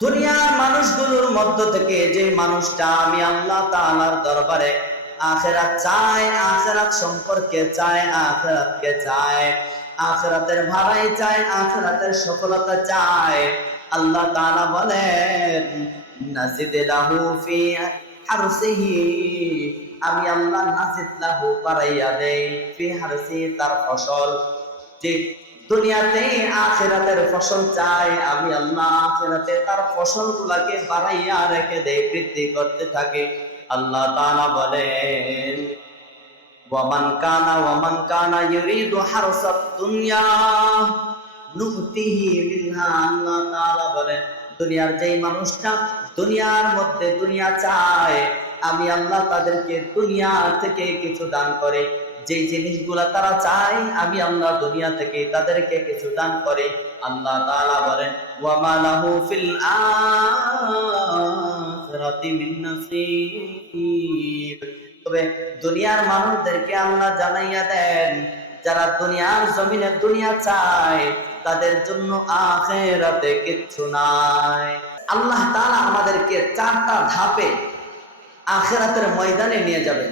দুনিয়ার মানুষগুলোর মধ্য থেকে যে মানুষটা আমি আল্লাহ তাআলার দরবারে আখেরাত চায় আখেরাত সম্পর্কে চায় আখেরাতকে চায় আখেরাতের ভাড়াই চায় আখেরাতের সফলতা চায় আল্লাহ তাআলা বলেন, নাজিদ লাহু হারসিহি। আমি আল্লাহ নাজিদ লাহু বাড়াইয়া দেই, ফি হারসি তার ফসল। যে দুনিয়াতে আখেরাতের ফসল চাই। আমি আল্লাহ আখেরাতে তার ফসলগুলাকে বাড়াইয়া রেখে দেয় বৃদ্ধি করতে থাকে। আল্লাহ তাআলা বলেন, ওয়ামান কানা ওয়ামান কানা ইউরিদু হারসাদ দুনিয়া, নুতিহি মিনহা। আল্লাহ তাআলা বলেন, দুনিয়ার যেই মানুষটা দুনিয়ার মধ্যে দুনিয়া চায়, আমি আল্লাহ তাদেরকে দুনিয়া থেকে কিছু দান করে। যেই জিনিসগুলা তারা চায়, আমি আল্লাহ দুনিয়া থেকে তাদেরকে কিছু দান করে। আল্লাহ তাআলা বলেন ওয়া মা লাহু ফিল আখিরাতি মিন নাসিব। তবে দুনিয়ার মানুষদেরকে আল্লাহ জানাইয়া দেন, যারা দুনিয়ার জমিনে দুনিয়া চায়, তাদের জন্য আখেরাতে কিচ্ছু নাই। আল্লাহ তাআলা আমাদেরকে চারটা ধাপে আখেরাতের ময়দানে নিয়ে যাবেন।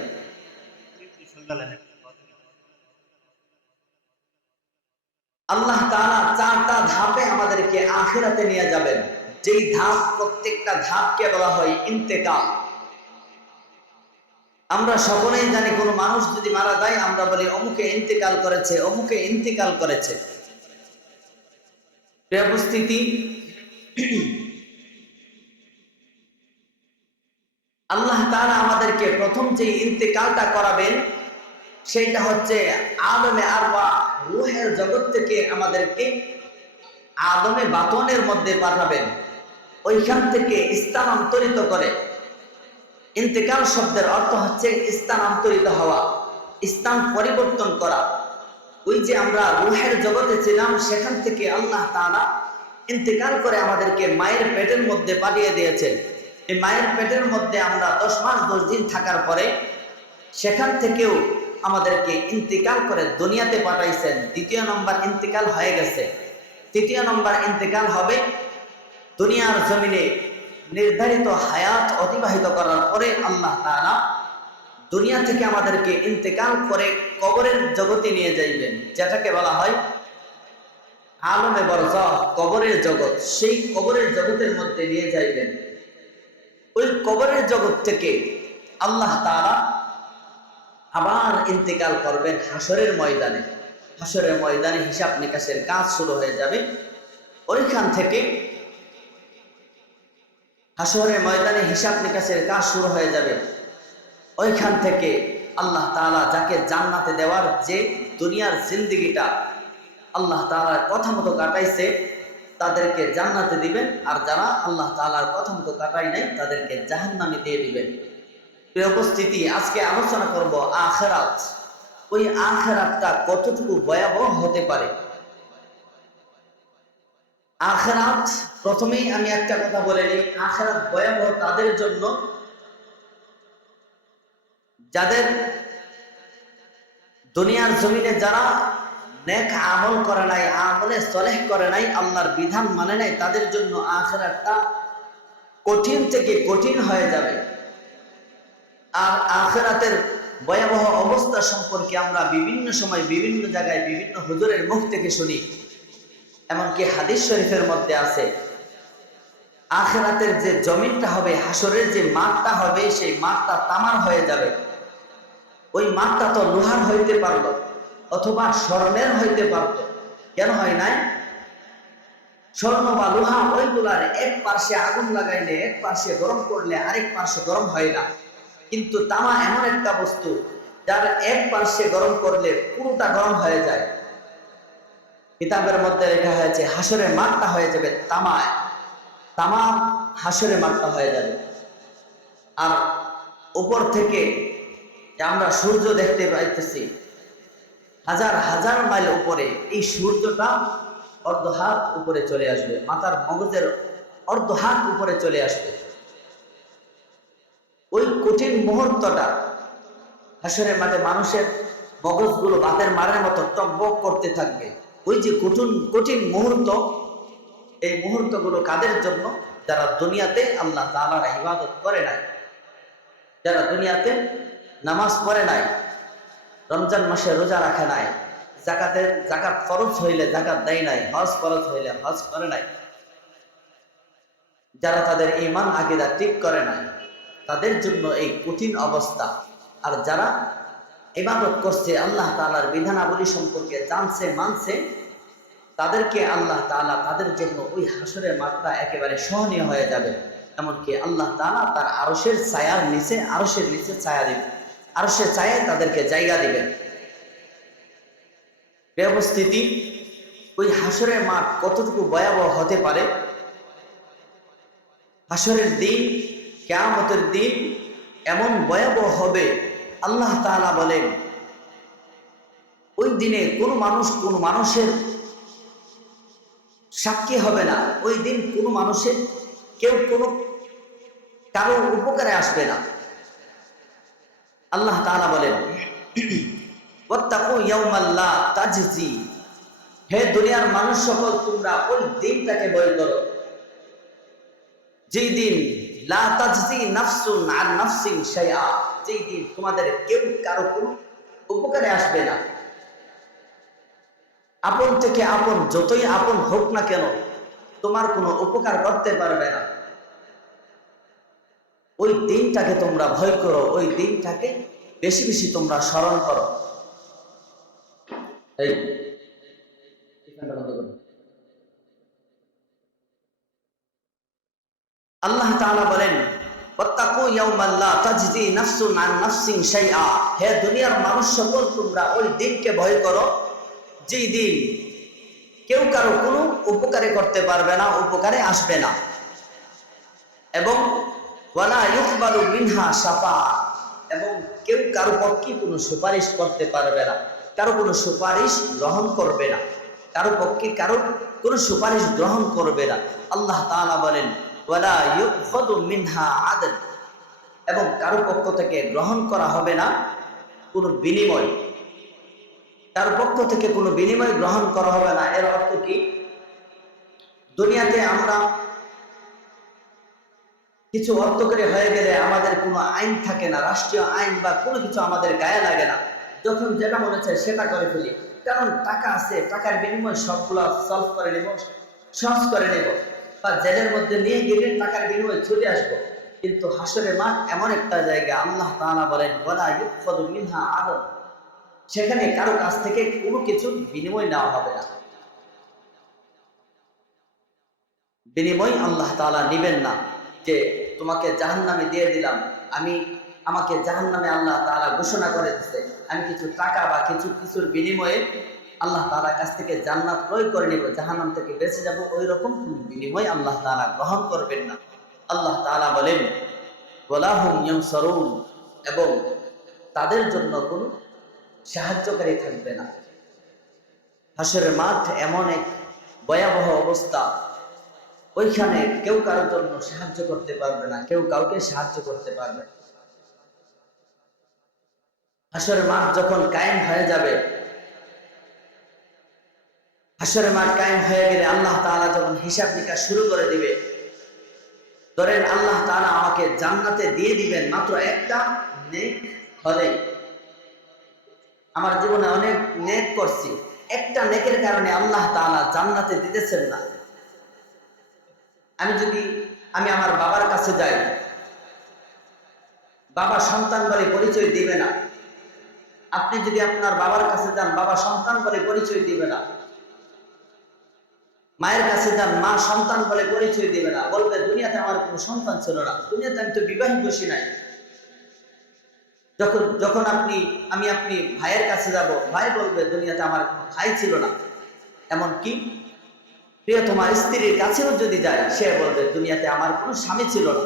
আল্লাহ তারা চারটা ধাপে আমাদেরকে আখিরাতে নিয়ে যাবেন। যেই ধাপ প্রত্যেকটা ধাপকে বলা হয় ইন্তেকাল। আমরা সকলেই জানি কোনো মানুষ যদি মারা যায়, আমরা বলি, অমুকে ইন্তেকাল করেছে, অমুকে ইন্তেকাল করেছে। উপস্থিতি, আল্লাহ তাআলা আমাদেরকে প্রথম যে ইন্তেকালটা করাবেন, সেইটা হচ্ছে আলমে আরওয়া রুহের জগৎ থেকে আমাদেরকে আদমে বাতনের মধ্যে পাঠাবেন। ওইখান থেকে স্থানান্তরিত করে। ইন্তেকাল শব্দের অর্থ হচ্ছে স্থানান্তরিত হওয়া, স্থান পরিবর্তন করা। ওই যে আমরা রুহের জগতে ছিলাম, সেখান থেকে আল্লাহ তাআলা ইন্তেকাল করে আমাদেরকে মায়ের পেটের মধ্যে পাঠিয়ে দিয়েছেন। এই মায়ের পেটের মধ্যে আমরা দশ মাস, দশ দিন থাকার পরে সেখান থেকেও আমাদেরকে ইন্তেকাল করে দুনিয়াতে পাঠাইছেন। দ্বিতীয় নম্বর ইন্তেকাল হয়ে গেছে। তৃতীয় নম্বর ইন্তেকাল হবে দুনিয়ার জমিনে নির্ধারিত হায়াত অতিবাহিত করার পরে আল্লাহ তাআলা দুনিয়া থেকে আমাদেরকে ইন্তেকাল করে কবরের জগতে নিয়ে যাইবেন। যেটাকে বলা হয় আলমে বরজা, কবরের জগৎ। সেই কবরের জগতের মধ্যে নিয়ে যাইবেন। ওই কবরের জগৎ থেকে আল্লাহ তাআলা আবার ইন্তেকাল করবেন হাসরের ময়দানে। হাসরের ময়দানে হিসাব নিকাশের কাজ শুরু হয়ে যাবে। ওইখান থেকে হাসরের ময়দানে হিসাব নিকাশের কাজ শুরু হয়ে যাবে। ওইখান থেকে আল্লাহ তাআলা যাকে জান্নাতে দেওয়ার যে দুনিয়ার জিন্দিগিটা আল্লাহ তাআলার কথা মতো কাটাইছে, তাদেরকে জান্নাতে দিবেন। আর যারা আল্লাহ তাআলার কথা মতো কাটাই নাই, তাদেরকে জাহান্নামে দিয়ে দিবেন। উপস্থিতি, আজকে আলোচনা করব আখেরাত। ওই আখেরাতটা কতটুকু ভয়াবহ হতে পারে? আখেরাত, প্রথমেই আমি একটা কথা বলে নিই, আখেরাত ভয়াবহ তাদের জন্য, যাদের দুনিয়ার জমিনে যারা নেক আমল করে নাই, আমলে সলেহ করে নাই, আল্লাহর বিধান মানে নাই, তাদের জন্য আখেরাতটা কঠিন থেকে কঠিন হয়ে যাবে। আর আখেরাতের ভয়াবহ অবস্থা সম্পর্কে আমরা বিভিন্ন সময় বিভিন্ন জায়গায় বিভিন্ন হুজুরের মুখ থেকে শুনি। এমনকি হাদিস শরীফের মধ্যে আছে। আখেরাতের যে জমিনটা হবে হাসরের যে মাঠটা হবে, সেই মাঠটা তামার হয়ে যাবে। ওই মাঠটা তো লোহার হইতে পারল, অথবা স্বর্ণের হইতে পারতো। কেন হয় নাই? স্বর্ণ বা লোহা ওইগুলার এক পার্শ্বে আগুন লাগাইলে, এক পার্শ্বে গরম করলে আরেক পার্শ্বে গরম হয় না। কিন্তু তামা এমন একটা বস্তু যার এক পার্শ্বে গরম করলে পুরোটা গরম হয়ে যায়। কিতাবের মধ্যে লেখা হয়েছে হাসরের মাঠটা হয়ে যাবে তামায় তামা হাসরের মাঠটা হয়ে যাবে। আর উপর থেকে আমরা সূর্য দেখতে পাইতেছি, হাজার হাজার মাইল উপরে, এই সূর্যটা অর্ধ হাত উপরে চলে আসবে, মাথার মগজের অর্ধ হাত উপরে চলে আসবে। ওই কঠিন মুহূর্তটা হাসরের মাঠে মানুষের মগজগুলো বাতের মারের মতো টকবক করতে থাকবে। ওই যে কঠিন কঠিন মুহূর্ত, এই মুহূর্তগুলো কাদের জন্য? যারা দুনিয়াতে আল্লাহ তালার ইবাদত করে নাই, যারা দুনিয়াতে নামাজ পড়ে নাই, রমজান মাসে রোজা রাখে নাই, জাকাতের, জাকাত ফরজ হইলে জাকাত দেয় নাই, হজ ফরজ হইলে হজ করে নাই, যারা তাদের ইমান আকিদা ঠিক করে নাই তাদের জন্য এই কঠিন অবস্থা। আর যারা ইবাদত করছে, আল্লাহ তালার বিধানাবলী সম্পর্কে জানছে, মানছে, তাদেরকে আল্লাহ তালা তাদের জন্য ওই হাসরের মাত্রা একেবারে সহনীয় হয়ে যাবে। এমনকি আল্লাহ তালা তার আরসের ছায়ার নিচে আরসের নিচে ছায়া দিবে। আরসের ছায়ায় তাদেরকে জায়গা দিবেন ব্যবস্থিতি, ওই হাসরের মাঠ কতটুকু ভয়াবহ হতে পারে? হাসরের দিন কেয়ামতের দিন এমন ভয়াবহ হবে, আল্লাহ তাআলা বলেন, ওই দিনে কোন মানুষ কোন মানুষের সাক্ষী হবে না। ওই দিন কোন মানুষের কেউ কোনো কারোর উপকারে আসবে না। আল্লাহ তাআলা বলেন হে দুনিয়ার মানুষ সকল, তোমরা ওই দিনটাকে ভয় করো। যেই দিন যেই দিন তোমাদের কেউ কারও উপকারে আসবে না আপন থেকে আপন যতই আপন হোক না কেন তোমার কোনো উপকার করতে পারবে না ওই দিনটাকে তোমরা ভয় করো ওই দিনটাকে বেশি বেশি তোমরা স্মরণ করো এই এখানটা বন্ধ করো। আল্লাহ তাআলা বলেন, ওয়াত্তাকু ইয়াউমান লা তাজজি নাফসুন আন নাফসিন শাইআ। হে দুনিয়ার মানুষ সকল, তোমরা ওই দিনকে ভয় করো, যেই দিন কেউ কারও কোনো উপকারে করতে পারবে না, উপকারে আসবে না। এবং ওয়ালা ইউকবালু মিনহা শাফা। এবং কেউ কারও পক্ষে কোনো সুপারিশ করতে পারবে না, কারও কোনো সুপারিশ গ্রহণ করবে না, কারও পক্ষে কারও কোনো সুপারিশ গ্রহণ করবে না। আল্লাহ তাআলা বলেন ওয়ালা ইউখযু মিনহা আদল। এবং কারও পক্ষ থেকে গ্রহণ করা হবে না কোনো বিনিময়। তার পক্ষ থেকে কোনো বিনিময় গ্রহণ করা হবে না। এর অর্থ কি? দুনিয়াতে আমরা কিছু অর্থকরী হয়ে গেলে আমাদের কোনো আইন থাকে না, রাষ্ট্রীয় আইন বা কোনো কিছু আমাদের গায়ে লাগে না। যখন যেটা মনে চায় সেটা করে ফেলি। কারণ টাকা আছে, টাকার বিনিময় সবগুলো সলভ করে নেব, সহজ করে নেব। বা জেলের মধ্যে নিয়ে গেলে টাকার বিনিময়ে চলে আসব। কিন্তু হাসরের মাঠ এমন একটা জায়গা, আল্লাহ তাআলা বলেন বলা ইউফাদু মিনহা আদম সেখানে কারও কাছ থেকে কোনো কিছু বিনিময় নেওয়া হবে না। বিনিময় আল্লাহ তাআলা নিবেন না যে, তোমাকে জাহান নামে দিয়ে দিলাম। আমি, আমাকে জাহান নামে আল্লাহ তাআলা ঘোষণা করে দিচ্ছে আমি কিছু টাকা বা কিছু কিছুর বিনিময়ে আল্লাহ তাআলার কাছ থেকে জান্নাত ক্রয় করে নিব, জাহান্নাম থেকে বেঁচে যাব ওই রকম কোন বিনিময় আল্লাহ তাআলা গ্রহণ করবেন না। আল্লাহ তাআলা বলেন ইউনসারুন এবং তাদের জন্য কোনো সাহায্যকারী থাকবে না। হাসরের মাঠ এমন এক ভয়াবহ অবস্থা, ওইখানে কেউ কারোর জন্য সাহায্য করতে পারবে না, কেউ কাউকে সাহায্য করতে পারবে না। হাসরের মাঠ যখন কায়েম হয়ে যাবে হাসরের মাঠ কায়েম হয়ে গেলে আল্লাহ তাআলা যখন হিসাব নিকাশ শুরু করে দিবে, ধরেন আল্লাহ তাআলা আমাকে জান্নাতে দিয়ে দিবেন মাত্র একটা নেক হলেই। আমার জীবনে অনেক নেক করছি, একটা নেকের কারণে আল্লাহ তাআলা জান্নাতে দিতেছেন না। আমি যদি, আমি আমার বাবার কাছে যাই, বাবা সন্তান বলে পরিচয় দিবে না। আপনি যদি আপনার বাবার কাছে যান, বাবা সন্তান বলে পরিচয় দিবে না। মায়ের কাছে যান মা সন্তান বলে পরিচয় দিবে না। বলবে, দুনিয়াতে আমার কোনো সন্তান ছিল না। দুনিয়াতে আমি তো বিবাহিত বসি নাই। যখন যখন আপনি, আমি আপনি ভাইয়ের কাছে যাব, ভাই বলবে, দুনিয়াতে আমার কোনো ভাই ছিল না। এমন কি প্রিয় তোমার স্ত্রীর কাছেও যদি যায়, সে বলবে, দুনিয়াতে আমার কোনো স্বামী ছিল না।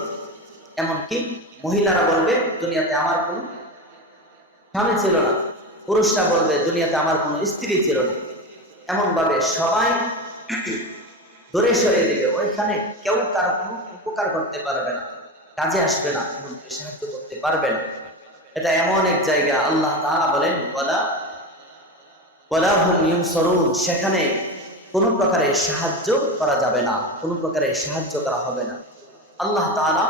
এমন কি মহিলারা বলবে, দুনিয়াতে আমার কোনো স্বামী ছিল না। পুরুষরা বলবে, দুনিয়াতে আমার কোনো স্ত্রী ছিল না। এমনভাবে সবাই দূরে সরিয়ে দিবে। ওইখানে কেউ কারও কোনো উপকার করতে পারবে না। কাজে আসবে না এমনকি সাহায্য করতে পারবে না। এটা এমন এক জায়গা, আল্লাহ বলেন বলা ইউনসরুন সেখানে কোনো প্রকারে সাহায্য করা যাবে না, কোনো প্রকারে সাহায্য করা হবে না। আল্লাহ তাআলা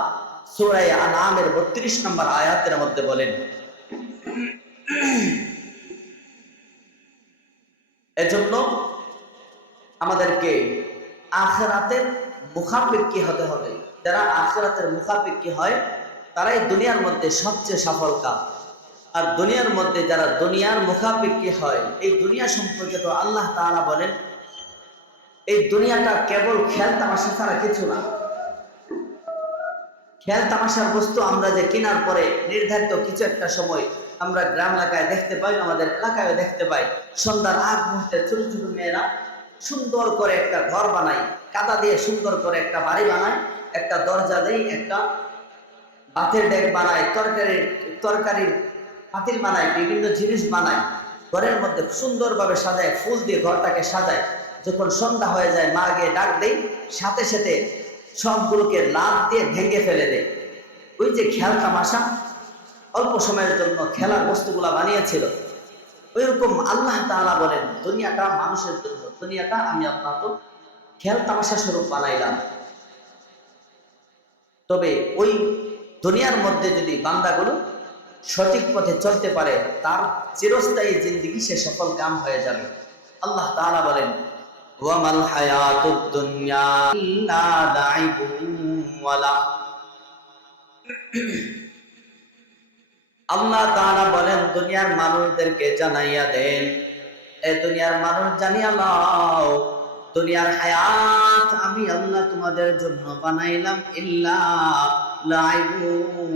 সূরা আনামের 32 নম্বর আয়াতের মধ্যে বলেন, এজন্য আমাদেরকে আখেরাতের মুখাপেক্ষি হতে হবে? যারা আখেরাতের মুখাপেক্ষি হয়, তারাই দুনিয়ার মধ্যে সবচেয়ে সফল কাজ আর দুনিয়ার মধ্যে যারা দুনিয়ার মুখাপেক্ষি হয়, এই দুনিয়া সম্পর্কে তো আল্লাহ তাআলা বলেন, এই দুনিয়াটা কেবল খেল তামাশা ছাড়া কিছু না। খেল তামাশার বস্তু আমরা যে কেনার পরে নির্ধারিত কিছু একটা সময় আমরা গ্রাম এলাকায় দেখতে পাই, আমাদের এলাকায় দেখতে পাই। সন্ধ্যার আগ মুহূর্তে ছোট ছোট মেয়েরা সুন্দর করে একটা ঘর বানাই, কাদা দিয়ে সুন্দর করে একটা বাড়ি বানায় একটা দরজা দেয় একটা বাতের ডেক বানায় তরকারির তরকারির পাতিল বানায় বিভিন্ন জিনিস বানায় ঘরের মধ্যে সুন্দরভাবে সাজায় ফুল দিয়ে ঘরটাকে সাজায় যখন সন্ধ্যা হয়ে যায়, মা গিয়ে ডাক দেয় সাথে সাথে সবগুলোকে লাভ দিয়ে ভেঙে ফেলে দেয় ওই যে খেয়াল তামাশা, অল্প সময়ের জন্য খেলার বস্তুগুলা বানিয়েছিল। ওই ওইরকম আল্লাহ তাআলা বলেন, দুনিয়াটা মানুষের জন্য দুনিয়াটা আমি আপনার তো খেয়াল তামাশা স্বরূপ বানাইলাম। তবে ওই দুনিয়ার মধ্যে যদি বান্দাগুলো সঠিক পথে চলতে পারে, তার চিরস্থায়ী জিন্দিগি সে সফল কাম হয়ে যাবে। আল্লাহ তাআলা বলেন, ওয়ামাল হায়াতুদ দুনিয়া ইল্লা ওয়ালা আল্লাহ তাআলা বলেন, দুনিয়ার মানুষদেরকে জানাইয়া দেন দুনিয়ার মানুষ জানিয়া নাও দুনিয়ার হায়াত আমি আল্লাহ তোমাদের জন্য বানাইলাম ইল্লা লাইবু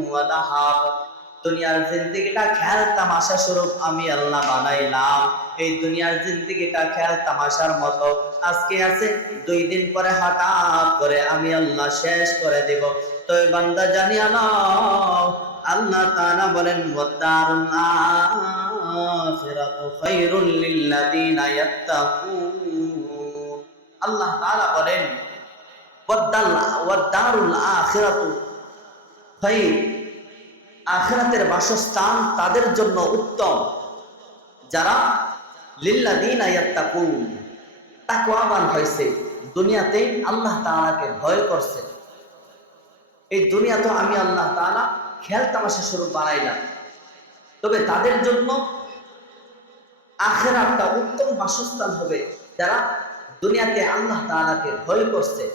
ওয়া লাহাব। দুনিয়ার জিন্দিগিটা খেয়াল তামাশা স্বরূপ আমি আল্লাহ বানাইলাম। এই দুনিয়ার জিন্দিগিটা খেয়াল তামাশার মতো। আজকে আছে, দুই দিন পরে হঠাৎ করে আমি আল্লাহ শেষ করে দেব। তো বান্দা জানিয়া নাও আল্লাহ তাআলা বলেন ওয়াদারুল আল্লাহ বলেন ওয়াদাল ওয়াদারুল আখিরাতু খায়র বাসস্থান তাদের জন্য উত্তম। যারা লিল্লাযিনা ইয়াত্তাকুন, তাকওয়াবান হয়েছে, দুনিয়াতে আল্লাহ তাআলাকে ভয় করছে। এই দুনিয়া তো আমি আল্লাহ তাআলা খেয়াল তামাশা স্বরূপ বানাইলাম। তবে তাদের জন্য আখেরাতটা উত্তম বাসস্থান হবে যারা দুনিয়াতে আল্লাহ তাআলাকে ভয় করছে,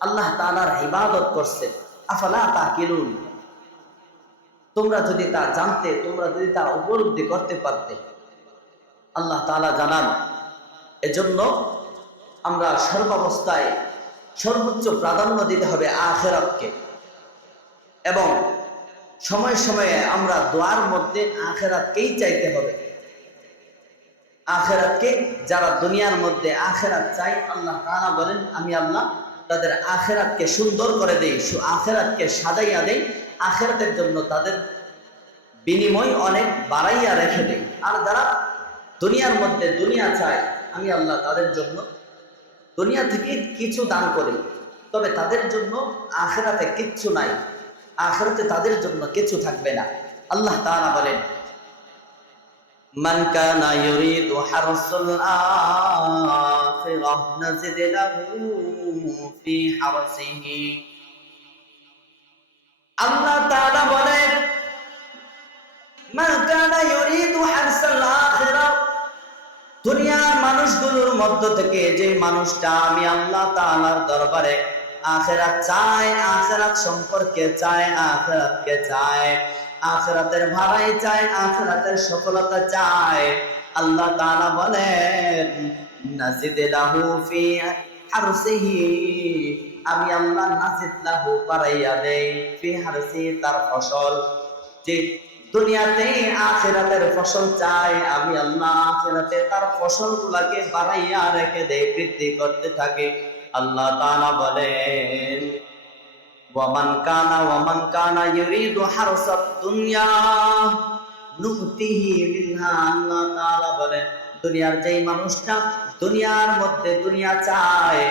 আল্লাহ তাআলার ইবাদত করছে। আফালা তাকিলুন? তোমরা যদি তা জানতে, তোমরা যদি তা উপলব্ধি করতে পারতে, আল্লাহ তাআলা জানান, এজন্য আমরা সর্বাবস্থায় সর্বোচ্চ প্রাধান্য দিতে হবে আখেরাতকে। এবং সময় সময়ে আমরা দোয়ার মধ্যে আখেরাতকেই চাইতে হবে। আখেরাতকে যারা দুনিয়ার মধ্যে আখেরাত চাই আল্লাহ তাআলা বলেন, আমি আল্লাহ তাদের আখেরাতকে সুন্দর করে দেই আখেরাতকে সাজাইয়া দেই, আখেরাতের জন্য তাদের বিনিময় অনেক বাড়াইয়া রেখে দেই। আর যারা দুনিয়ার মধ্যে দুনিয়া চায়, আমি আল্লাহ তাদের জন্য দুনিয়া থেকে কিছু দান করি। তবে তাদের জন্য আখেরাতে কিচ্ছু নাই, আখেরাতে তাদের জন্য কিছু থাকবে না। আল্লাহ তারা বলেন কানা ইউরিদু হারসাল আখিরাহ নাজিদ লাহু ফি হারসিহি। আল্লাহ বলেন ইউরিদু হারসাল দুনিয়ার মানুষগুলোর মধ্য থেকে যে মানুষটা আমি আল্লাহ তাআলার দরবারে আখেরাত চায় আখেরাত সম্পর্কে চায় আখেরাতকে চায় আখেরাতের ভাড়াই চায়, আখেরাতের সফলতা চায়। আল্লাহ তাআলা বলেন, নাজিদ লাহু ফি হারসিহি। আমি আল্লাহ নাজিদ লাহু বাড়াইয়া দেই ফি হারসি তার ফসল। যে দুনিয়াতে আখেরাতের ফসল চাই আমি আল্লাহ আখেরাতে তার ফসলগুলাকে বাড়াইয়া রেখে দেয় বৃদ্ধি করতে থাকে। আল্লাহ তাআলা বলেন ওয়ামান কানা ওয়ামান কানা ইউরিদু হারসাদ দুনিয়া, নুতিহি মিনহা আল্লাহ তাআলা বলেন, দুনিয়ার যেই মানুষটা দুনিয়ার মধ্যে দুনিয়া চায়,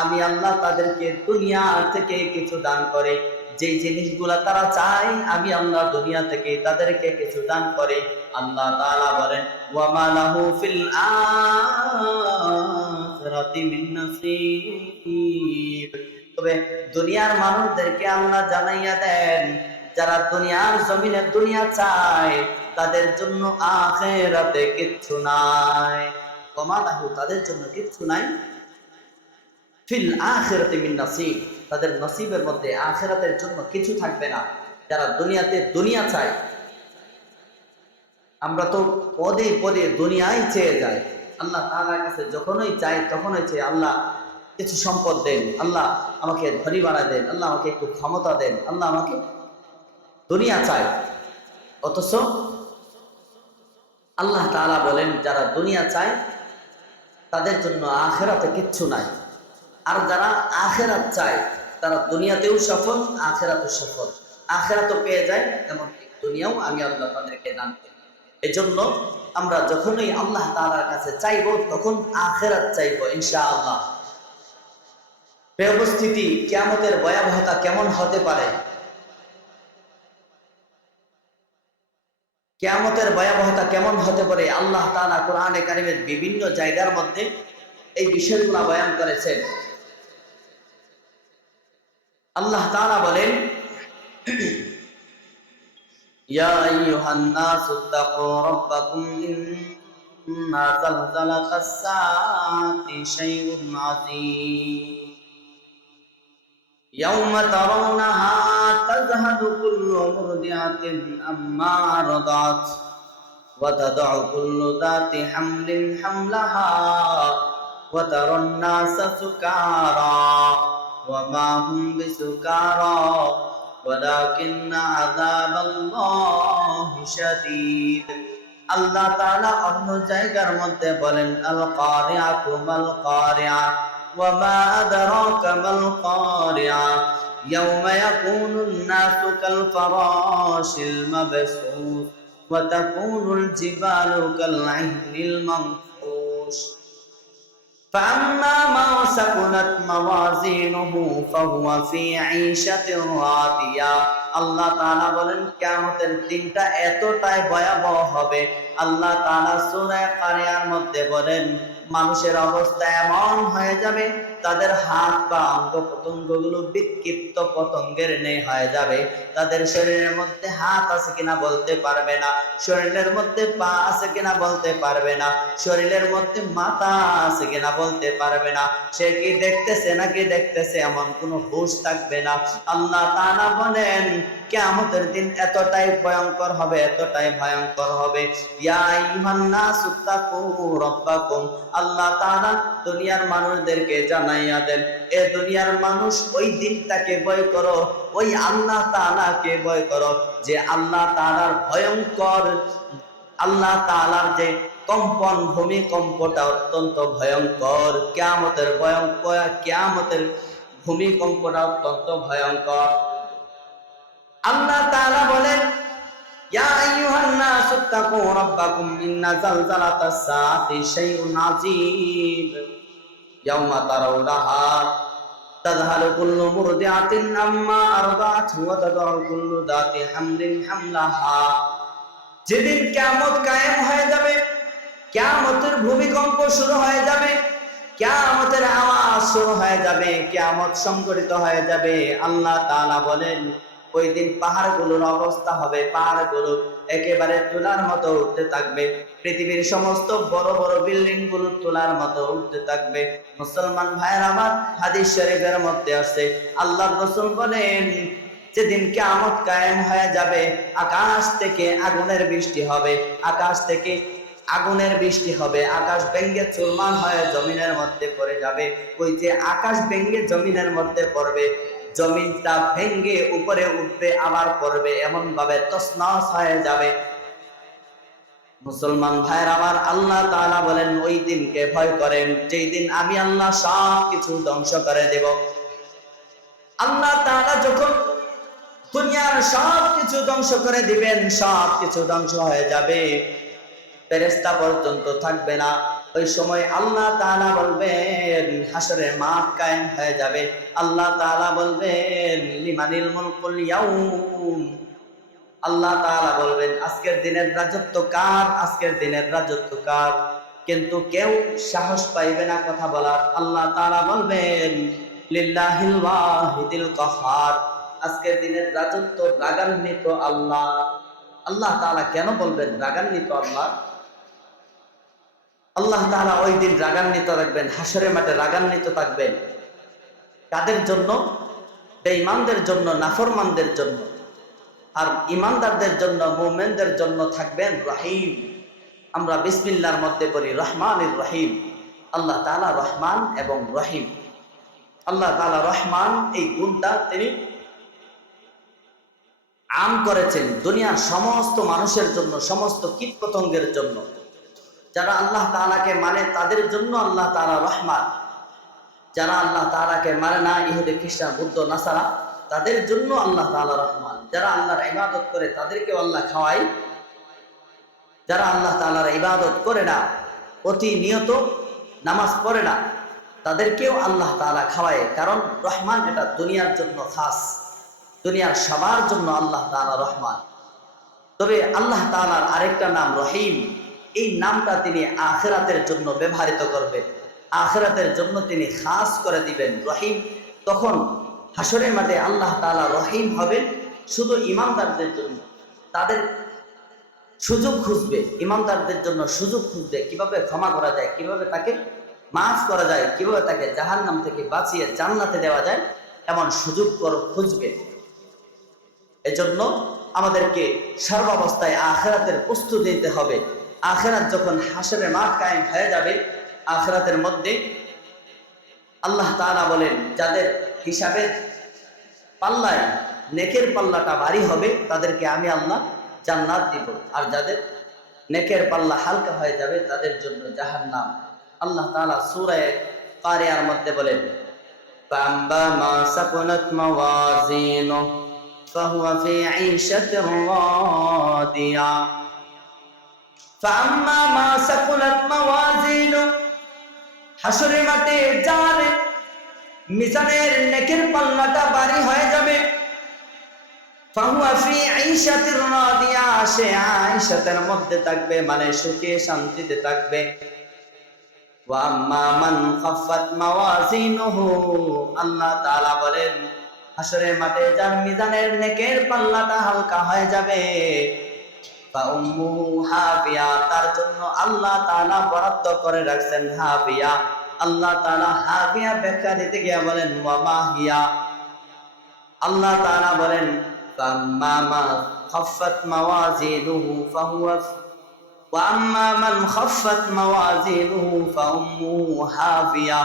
আমি আল্লাহ তাদেরকে দুনিয়া থেকে কিছু দান করে। যেই জিনিসগুলা তারা চায়, আমি আল্লাহ দুনিয়া থেকে তাদেরকে কিছু দান করে। আল্লাহ তাআলা বলেন ওয়া মা লাহু ফিল আখিরাতি মিন নাসিব তবে দুনিয়ার মানুষদেরকে আল্লাহ জানাইয়া দেন, যারা দুনিয়ার জমিনে দুনিয়া চায়, তাদের জন্য আখেরাতে কিচ্ছু নাই। ওমা লাহু, তাদের জন্য কিচ্ছু নাই। ফিল আখিরাতি মিন নাসিব, তাদের নসিবের মধ্যে আখেরাতের জন্য কিছু থাকবে না। যারা দুনিয়াতে দুনিয়া চায়, আমরা তো পদে পদে দুনিয়ায় চেয়ে যাই। আল্লাহ তাআলার কাছে যখনই চাই তখনই চেয়ে আল্লাহ কিছু সম্পদ দেন, আল্লাহ আমাকে ধনী বাড়া দেন, আল্লাহ আমাকে একটু ক্ষমতা দেন, আল্লাহ আমাকে দুনিয়া চায়। অথচ আল্লাহ তাআলা বলেন, যারা দুনিয়া চায়, তাদের জন্য আখেরাতে কিচ্ছু নাই। আর যারা আখেরাত চায়, তারা দুনিয়াতেও সফল, আখেরাতেও সফল। আখেরাতও পেয়ে যায় এমন দুনিয়াও আমি আল্লাহ তাদেরকে দান করি। এজন্য আমরা যখনই আল্লাহ তাআলার কাছে চাইব, তখন আখেরাত চাইব ইনশাআল্লাহ ব্যবস্থিতি কিয়ামতের ভয়াবহতা কেমন হতে পারে? কিয়ামতের ভয়াবহতা কেমন হতে পারে? আল্লাহ তাআলা কোরআনে কারিমের বিভিন্ন জায়গার মধ্যে এই বিষয়গুলো বয়ান করেছেন। আল্লাহ তাআলা বলেন রাব্বাকুম ইন্না যালজালাতাস সাআতি শাইউন আযীম। يوم ترونها تذهل كل مرضعة أما رضعت وتضع كل ذات حمل حملها وترى الناس سكارى وما هم بسكارى ولكن عذاب الله شديد আল্লাহ তাআলা অন্য জায়গার মধ্যে বলেন আল কারিয়া কুমাল কারিয়া وما أدراك ما القارعة يوم يكون الناس كالفراش المبثوث وتكون الجبال كالعهن المنفوش فأما من ثقلت موازينه فهو في عيشة راضية আল্লাহ তাআলা বলেন কিয়ামতের দিনটা এতটাই ভয়াবহ হবে আল্লাহ তাআলা সূরা কারিয়ার মধ্যে বলেন মানুষের অবস্থা এমন হয়ে যাবে তাদের হাত বা অঙ্গ প্রত্যঙ্গগুলো বিক্ষিপ্ত পতঙ্গের নেই হয়ে যাবে। তাদের শরীরের মধ্যে হাত আছে কিনা বলতে পারবে না। শরীরের মধ্যে পা আছে কিনা বলতে পারবে না। শরীরের মধ্যে মাথা আছে কিনা বলতে পারবে না। সে কি দেখতেছে নাকি দেখতেছে এমন কোনো হুশ থাকবে না। আল্লাহ তাআলা বলেন, কিয়ামতের দিন এতটাই ভয়ঙ্কর হবে, এতটাই ভয়ঙ্কর হবে। ইয়া নাস, তাকু রাব্বাকুম। আল্লাহ তাআলা দুনিয়ার মানুষদেরকে জানাইয়া দেন। এ দুনিয়ার মানুষ ওই দিনটাকে ভয় করো, ওই আল্লাহ তাআলাকে ভয় করো, যে আল্লাহ তাআলার ভয়ঙ্কর, আল্লাহ তাআলার যে কম্পন, ভূমিকম্পটা অত্যন্ত ভয়ঙ্কর। কিয়ামতের ভয়ঙ্কর কিয়ামতের ভূমিকম্পটা অত্যন্ত ভয়ঙ্কর। আল্লাহ তাআলা বলেন, ইয়া ইন্না জালজালাতাস সাআতি শাইউন আযীম। ইয়াওমা তারাউনাহা تذهل كل مرضعة عما أرضعت وتضع كل ذات حمل حملها যেদিন কিয়ামত কায়েম হয়ে যাবে কিয়ামতের ভূমিকম্প শুরু হয়ে যাবে কিয়ামতের আওয়াজ শুরু হয়ে যাবে কিয়ামত সংঘটিত হয়ে যাবে আল্লাহ তাআলা বলেন ওই দিন পাহাড়গুলোর অবস্থা হবে পাহাড়গুলো একেবারে তোলার মতো উঠতে থাকবে। পৃথিবীর সমস্ত বড় বড় বিল্ডিংগুলো তোলার মতো উঠতে থাকবে। মুসলমান ভাইয়ের আমার হাদিস শরীফের মধ্যে আছে আল্লাহ রসুল বলেন, যেদিন কিয়ামত কায়েম হয়ে যাবে, আকাশ থেকে আগুনের বৃষ্টি হবে। আকাশ থেকে আগুনের বৃষ্টি হবে। আকাশ ব্যঙ্গে চুরমান হয়ে জমিনের মধ্যে পড়ে যাবে। ওই যে আকাশ ব্যঙ্গে জমিনের মধ্যে পড়বে জমিনটা ভেঙ্গে উপরে উঠবে, আবার পড়বে এমন ভাবে তসনস হয়ে যাবে। মুসলমান ভাইয়ের আমার আল্লাহ তাআলা বলেন, ওই দিনকে ভয় করেন, যেই দিন আমি আল্লাহ সব কিছু ধ্বংস করে দেব। আল্লাহ তাআলা যখন দুনিয়ার সব কিছু ধ্বংস করে দিবেন সব কিছু ধ্বংস হয়ে যাবে। ফেরেস্তা পর্যন্ত থাকবে না। ওই সময় আল্লাহ তাআলা বলবেন হাসরে মাঠ কায়েম হয়ে যাবে। আল্লাহ তাআলা বলবেন, লিমানিল মুলকুল ইয়াউম। আল্লাহ তাআলা বলবেন, আজকের দিনের রাজত্ব কার? আজকের দিনের রাজত্ব কার? কিন্তু কেউ সাহস পাইবে না কথা বলার। আল্লাহ তাআলা বলবেন, লিল্লাহিল ওয়াহিদিল কাহার। আজকের দিনের রাজত্ব রাগান্বিত আল্লাহ। আল্লাহ তাআলা কেন বলবেন রাগান্বিত আল্লাহ? আল্লাহ তাআলা ওই দিন রাগান্বিত রাখবেন হাসরের মাঠে রাগান্বিত থাকবেন। কাদের জন্য? বেঈমানদের জন্য, নাফরমানদের জন্য। আর ইমানদারদের জন্য, মুমেনদের জন্য থাকবেন রাহিম। আমরা বিসমিল্লার মধ্যে পড়ি রহমান রহিম। আল্লাহ তালা রহমান এবং রহিম। আল্লাহ তালা রহমান, এই গুণটা তিনি আম করেছেন দুনিয়ার সমস্ত মানুষের জন্য, সমস্ত কীট পতঙ্গের জন্য। যারা আল্লাহ তালাকে মানে তাদের জন্য আল্লাহ তাআলা রহমান। যারা আল্লাহ তালাকে মানে না ইহুদি, খ্রিস্টান, বুদ্ধ, নাসারা, তাদের জন্য আল্লাহ তালা রহমান। যারা আল্লাহর ইবাদত করে তাদেরকেও আল্লাহ খাওয়াই যারা আল্লাহ তাআলার ইবাদত করে না, প্রতিনিয়ত নামাজ পড়ে না, তাদেরকেও আল্লাহ তাআলা খাওয়ায়। কারণ রহমান এটা দুনিয়ার জন্য খাস। দুনিয়ার সবার জন্য আল্লাহ তাআলা রহমান। তবে আল্লাহ তালার আরেকটা নাম রহিম। এই নামটা তিনি আখেরাতের জন্য ব্যবহৃত করবেন আখেরাতের জন্য তিনি খাস করে দিবেন রহিম। তখন হাসরের মাঠে আল্লাহ তাআলা রহিম হবেন শুধু ইমানদারদের জন্য। তাদের সুযোগ খুঁজবে, ইমানদারদের জন্য সুযোগ খুঁজবে, কীভাবে ক্ষমা করা যায়, কীভাবে তাকে মাফ করা যায়, কীভাবে তাকে জাহান্নাম থেকে বাঁচিয়ে জান্নাতে দেওয়া যায়, এমন সুযোগ খুঁজবে। এজন্য আমাদেরকে সর্বাবস্থায় আখেরাতের প্রস্তুতি নিতে হবে। আখেরাত যখন হাসরে মাঠ কায়েম হয়ে যাবে আখেরাতের মধ্যে আল্লাহ তাআলা বলেন যাদের হিসাবের পাল্লায় নেকের পাল্লাটা ভারী হবে তাদেরকে আমি আল্লাহ জান্নাত দিব আর যাদের নেকের পাল্লা হালকা হয়ে যাবে তাদের জন্য জাহান্নাম আল্লাহ তাআলা সূরায়ে কারিয়ার মধ্যে বলেন فأما ما ثقلت موازينه فهو في عيشة راضية فأما ما ثقلت موازينه হাসরের মাঠে যার মিজানের নেকের পাল্লাটা ভারী হয়ে যাবে ফাহুয়া ফি আইশাতির রাদিয়া সে আইশাতের মধ্যে থাকবে মানে সুখে শান্তিতে থাকবে ওয়া আম্মা মান খাফাত মাওয়াজিনুহু আল্লাহ তাআলা বলেন হাসরের মাঠে যার মিজানের নেকের পাল্লাটা হালকা হয়ে যাবে ফা উম্মুহু হাবিয়া তার জন্য আল্লাহ তাআলা বরাদ্দ করে রাখছেন হাবিয়া আল্লাহ তাআলা হাবিয়া ব্যাখ্যা দিতে গিয়ে বলেন ওয়া মা হিয়া আল্লাহ তাআলা বলেন فأما من خفت موازينه فهو وأما من خفت موازينه فأمه هاوية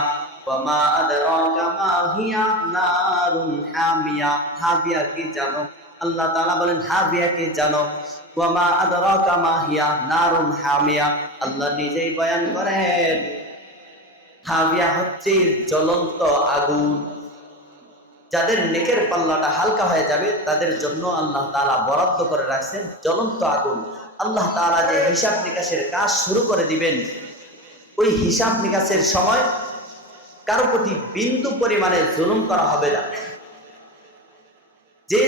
وما أدراك ما هي نار حامية হাবিয়া কি জানো আল্লাহ তাআলা বলেন হাবিয়া কি জানো? ওয়ামা আদরাকা মা হিয়া নারুন হামিয়া। আল্লাহ নিজেই বয়ান করেন হাবিয়া হচ্ছে জ্বলন্ত আগুন। যাদের নেকের পাল্লাটা হালকা হয়ে যাবে, তাদের জন্য আল্লাহ তাআলা বরাদ্দ করে রাখছেন জ্বলন্ত আগুন। আল্লাহ তাআলা যে হিসাব নিকাশের কাজ শুরু করে দিবেন, ওই হিসাব নিকাশের সময় কারও প্রতি বিন্দু পরিমাণে জুলুম করা হবে না। যে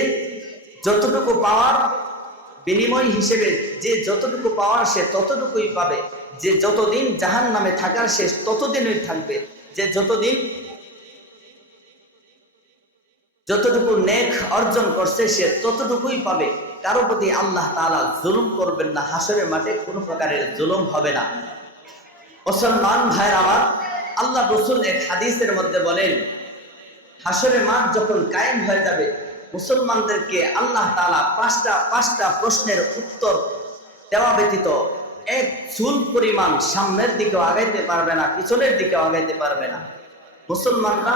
যতটুকু পাওয়ার বিনিময় হিসেবে যে যতটুকু পাওয়ার সে ততটুকুই পাবে। যে যতদিন জাহান নামে থাকার সে ততদিনই থাকবে। যে যতদিন যতটুকু নেক অর্জন করছে সে ততটুকুই পাবে। কারও প্রতি আল্লাহ তালা জুলুম করবেন না, হাসরের মাঠে কোনো প্রকারের জুলুম হবে না। মুসলমান ভাইয়ের আমার, আল্লাহ রসুল এক হাদিসের মধ্যে বলেন, হাসরের মাঠ যখন কায়েম হয়ে যাবে মুসলমানদেরকে আল্লাহ তালা পাঁচটা পাঁচটা প্রশ্নের উত্তর দেওয়া ব্যতীত এক চুল পরিমাণ সামনের দিকেও আগাইতে পারবে না, পিছনের দিকেও আগাইতে পারবে না। মুসলমানরা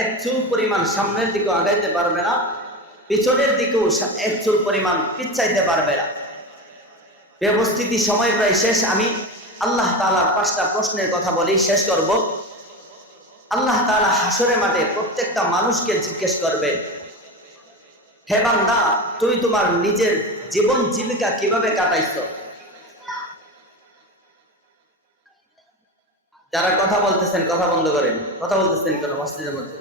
এক চুল পরিমাণ সামনের দিকেও আগাইতে পারবে না, পিছনের দিকেও এক চুল পরিমাণ পিচ্ছাইতে পারবে না। ব্যবস্থিতি সময় প্রায় শেষ, আমি আল্লাহ তাআলার পাঁচটা প্রশ্নের কথা বলি শেষ করব। আল্লাহ তালা হাসরে মাঠে প্রত্যেকটা মানুষকে জিজ্ঞেস করবে হে বান্দা তুমি তোমার নিজের জীবন জীবিকা কীভাবে কাটাইছো? যারা কথা বলতেছেন, কথা বন্ধ করেন। কথা বলতেছেন কেন মসজিদের মধ্যে?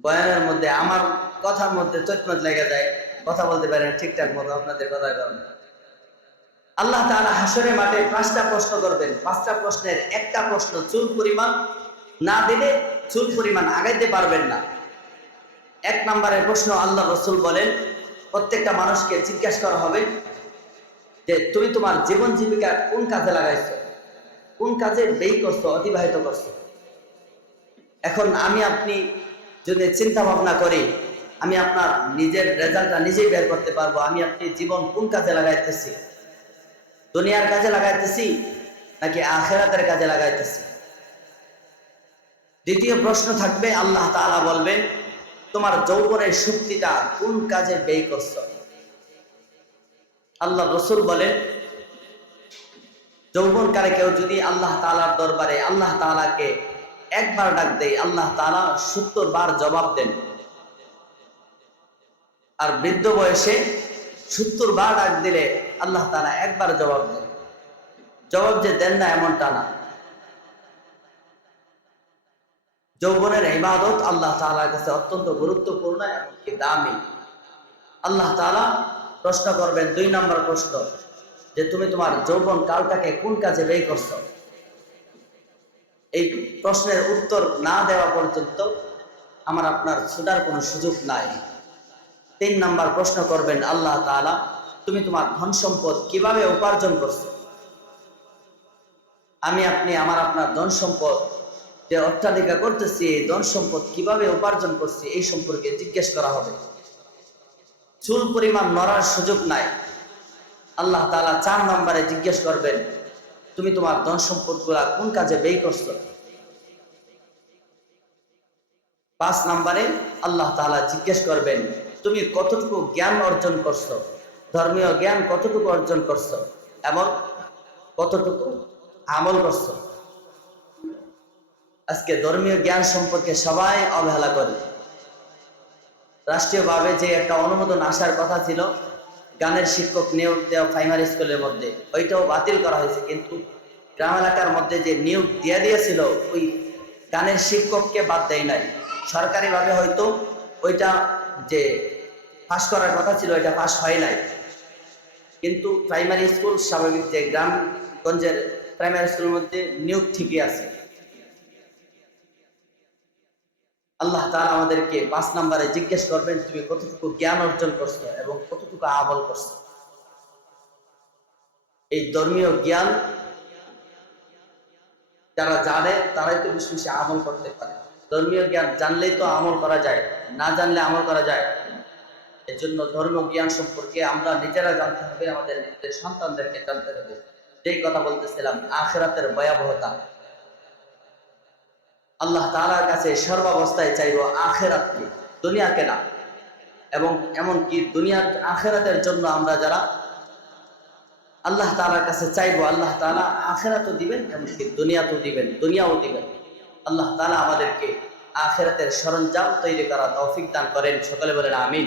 বয়ানের মধ্যে, আমার কথার মধ্যে চৈতমত লেগে যায়। কথা বলতে পারেন ঠিকঠাক মতো আপনাদের কথা কারণে। আল্লাহ তারা হাসরের মাঠে পাঁচটা প্রশ্ন করবেন। পাঁচটা প্রশ্নের একটা প্রশ্ন, চুল পরিমাণ না দিলে চুল পরিমাণ আগাইতে পারবেন না। এক নম্বরের প্রশ্ন আল্লাহ রসুল বলেন, প্রত্যেকটা মানুষকে জিজ্ঞাসা করা হবে যে, তুমি তোমার জীবন জীবিকা কোন কাজে লাগাইছো? কোন কাজে ব্যয় করছ, অতিবাহিত করছ? এখন আমি আপনি যদি চিন্তা ভাবনা করি, আমি আপনার নিজের রেজাল্টটা নিজেই বের করতে পারব, আমি আপনি জীবন কোন কাজে লাগাইতেছি? দুনিয়ার কাজে লাগাইতেছি নাকি আখেরাতের কাজে লাগাইতেছি? দ্বিতীয় প্রশ্ন থাকবে, আল্লাহ তাআলা বলবেন তোমার যৌবনের শক্তিটা কোন কাজে ব্যয় করছ? আল্লাহ রসুল বলেন, যৌবনকালে কেউ যদি আল্লাহ তাআলার দরবারে আল্লাহ তাআলাকে একবার ডাক দেয়, আল্লাহ তাআলা সত্তর বার জবাব দেন। আর বৃদ্ধ বয়সে সত্তর বার ডাক দিলে আল্লাহ তাআলা একবার জবাব দেন। জবাব যে দেন না এমনটা না। যৌবনের ইবাদত আল্লাহ তাআলার কাছে অত্যন্ত গুরুত্বপূর্ণ এমনকি দামি। আল্লাহ তাআলা প্রশ্ন করবেন, দুই নম্বর প্রশ্ন, যে তুমি তোমার যৌবন কালটাকে কোন কাজে ব্যয় করছ? এই প্রশ্নের উত্তর না দেওয়া পর্যন্ত আমার আপনার ছুটার কোনো সুযোগ নাই। তিন নাম্বার প্রশ্ন করবেন, আল্লাহ তাআলা তুমি তোমার ধন সম্পদ কীভাবে উপার্জন করছ? আমি, আপনি, আমার আপনার ধন সম্পদ যে অট্টালিকা করতেছি, ধন সম্পদ কীভাবে উপার্জন করছি, এই সম্পর্কে জিজ্ঞেস করা হবে। চুল পরিমাণ নড়ার সুযোগ নাই। আল্লাহ তাআলা চার নম্বরে জিজ্ঞেস করবেন, তুমি তোমার ধন সম্পদগুলা কোন কাজে ব্যয় করছ? পাঁচ নম্বরে আল্লাহ তাআলা জিজ্ঞেস করবেন, তুমি কতটুকু জ্ঞান অর্জন করছ? ধর্মীয় জ্ঞান কতটুকু অর্জন করছ? এবং কতটুকু আমল করছ? আজকে ধর্মীয় জ্ঞান সম্পর্কে সবাই অবহেলা করে। রাষ্ট্রীয়ভাবে যে একটা অনুমোদন আসার কথা ছিল, গানের শিক্ষক নিয়োগ দেওয়া প্রাইমারি স্কুলের মধ্যে, ওইটাও বাতিল করা হয়েছে। কিন্তু গ্রাম এলাকার মধ্যে যে নিয়োগ দিয়ে দিয়েছিল, ওই গানের শিক্ষককে বাদ দেয় নাই। সরকারিভাবে হয়তো ওইটা যে পাস করার কথা ছিল, ওইটা পাস হয় নাই। কিন্তু প্রাইমারি স্কুল স্বাভাবিক যে গ্রামগঞ্জের প্রাইমারি স্কুলের মধ্যে নিয়োগ ঠিকই আছে। আল্লাহ তাআলা আমাদেরকে পাঁচ নম্বরে জিজ্ঞেস করবেন, তুমি কতটুকু জ্ঞান অর্জন করছ এবং কতটুকু আমল করছ? এই ধর্মীয় জ্ঞান যারা জানে, তারাই তো বেশি বেশি আমল করতে পারে। ধর্মীয় জ্ঞান জানলেই তো আমল করা যায়, না জানলে আমল করা যায় এর জন্য ধর্মীয় জ্ঞান সম্পর্কে আমরা নিজেরা জানতে হবে, আমাদের নিজেদের সন্তানদেরকে জানতে হবে। যেই কথা বলতেছিলাম, আখেরাতের ভয়াবহতা। আল্লাহ তালার কাছে সর্বাবস্থায় চাইব আখেরাতকে, দুনিয়াকে না। এবং এমনকি দুনিয়ার আখেরাতের জন্য আমরা যারা আল্লাহ তালার কাছে চাইব, আল্লাহ তালা আখেরাতও দিবেন, এমনকি দুনিয়াতেও দিবেন, দুনিয়াও দিবেন। আল্লাহ তালা আমাদেরকে আখেরাতের সরঞ্জাম তৈরি করা তৌফিক দান করেন। সকলে বলেন, আমিন।